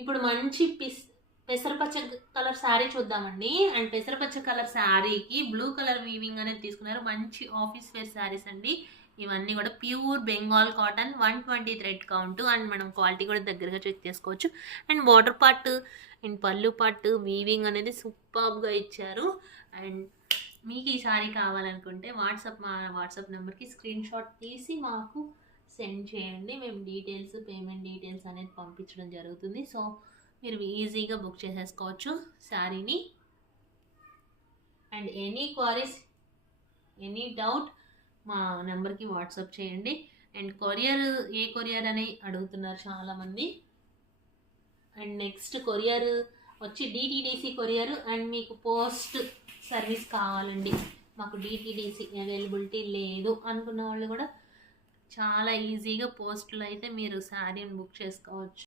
ఇప్పుడు మంచి పెసరపచ్చ కలర్ శారీ చూద్దామండి. అండ్ పెసరపచ్చ కలర్ శారీకి బ్లూ కలర్ వీవింగ్ అనేది తీసుకున్నారు. మంచి ఆఫీస్ వేర్ శారీస్ అండి ఇవన్నీ కూడా. Pure Bengal cotton, 120 thread count. And మనం క్వాలిటీ కూడా దగ్గరగా చెక్ చేసుకోవచ్చు. అండ్ బార్డర్ పార్ట్ అండ్ పళ్ళు పార్ట్ వీవింగ్ అనేది సూపర్గా ఇచ్చారు. అండ్ మీకు ఈ శారీ కావాలనుకుంటే మా వాట్సాప్ నెంబర్కి స్క్రీన్ షాట్ తీసి మాకు సెండ్ చేయండి. మేము డీటెయిల్స్, పేమెంట్ డీటెయిల్స్ అనేది పంపించడం జరుగుతుంది. సో మీరు ఈజీగా బుక్ చేసేసుకోవచ్చు శారీని. And any queries, any doubt మా నెంబర్కి వాట్సాప్ చేయండి. అండ్ కొరియర్, ఏ కొరియర్ అని అడుగుతున్నారు చాలామంది. అండ్ నెక్స్ట్ కొరియర్ వచ్చి డిటిడిసి కొరియర్. అండ్ మీకు పోస్ట్ సర్వీస్ కావాలండి, మాకు డిటిడిసి అవైలబిలిటీ లేదు అనుకున్న వాళ్ళు కూడా చాలా ఈజీగా పోస్ట్లో అయితే మీరు శారీని బుక్ చేసుకోవచ్చు.